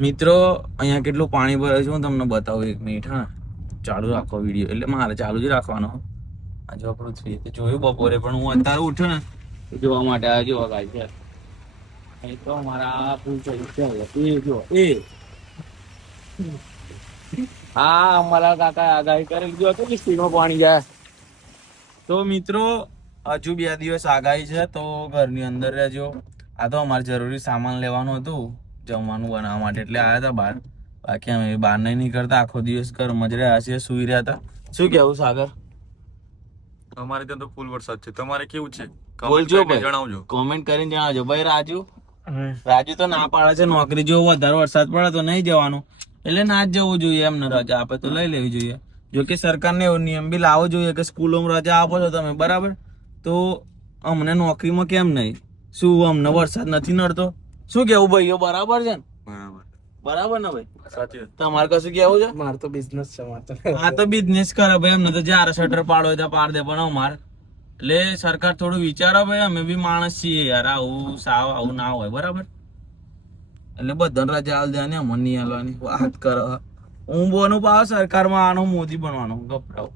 મિત્રો અહીંયા કેટલું પાણી ભરે છે હું તમને બતાવું 1 મિનિટ. હા, ચાલુ રાખો વિડીયો, એટલે મારે ચાલુ જ રાખવાનો. આજે પૃથ્વી જોયું બપોરે, પણ હું અત્યારે ઉઠ્યો ને જોવા માટે આ જોવા ગાય છે. અહીં તો અમારા હા, અમારા કાકા આગાહી કરેલી જો કેટલી સ્પીડમાં પાણી જાય. તો મિત્રો હજુ 2 દિવસ આગાહી છે, તો ઘરની અંદર રહેજો. આ તો અમારે જરૂરી સામાન લેવાનું હતું જમવાનું બનાવવા માટે, એટલે આવ્યા હતા બહાર. બાકી અમે બહાર નહીં નીકળતા, આખો દિવસ ઘરમાં જ રહ્યા છીએ, સુઈ રહ્યા હતા. શું કેવું સાગર? અમારે ત્યાં તો ફૂલ વરસાદ છે. તમારે કેવું છે? બોલજો ભાઈ, જણાવજો, કોમેન્ટ કરીને જણાવજો. ભાઈ રાજુ તો ના પાડે છે, નોકરી જો વધારે વરસાદ પડે તો નહીં જવાનું, એટલે ના જ જવું જોઈએ. એમને રજા આપે તો લઈ લેવી જોઈએ. જો કે સરકારને એવો નિયમ બી લાવવો જોઈએ કે સ્કૂલોમાં રજા આપો છો તમે, બરાબર, તો અમને નોકરીમાં કેમ નહીં? શું અમને વરસાદ નથી નડતો? શું કેવું ભાઈઓ? બરાબર છે ને? બરાબર ને ભાઈ? સાચી વાત. તમારે કશું કેવું છે? મારે તો બિઝનેસ છે. હા, તો બિઝનેસ કરે ભાઈ, અમને તો જ્યારે શટર પાડો હોય તો પાડ દે, પણ અમારે એટલે સરકાર થોડું વિચારો ભાઈ, અમે બી માણસ છીએ યાર. આવું ના હોય, બરાબર? એટલે બધાને રજા આલ દે ને અમને નહીં આલવાની વાત કરો. હું બોનું પાવ સરકારમાં આનો મોદી બનવાનો ગભરાવ.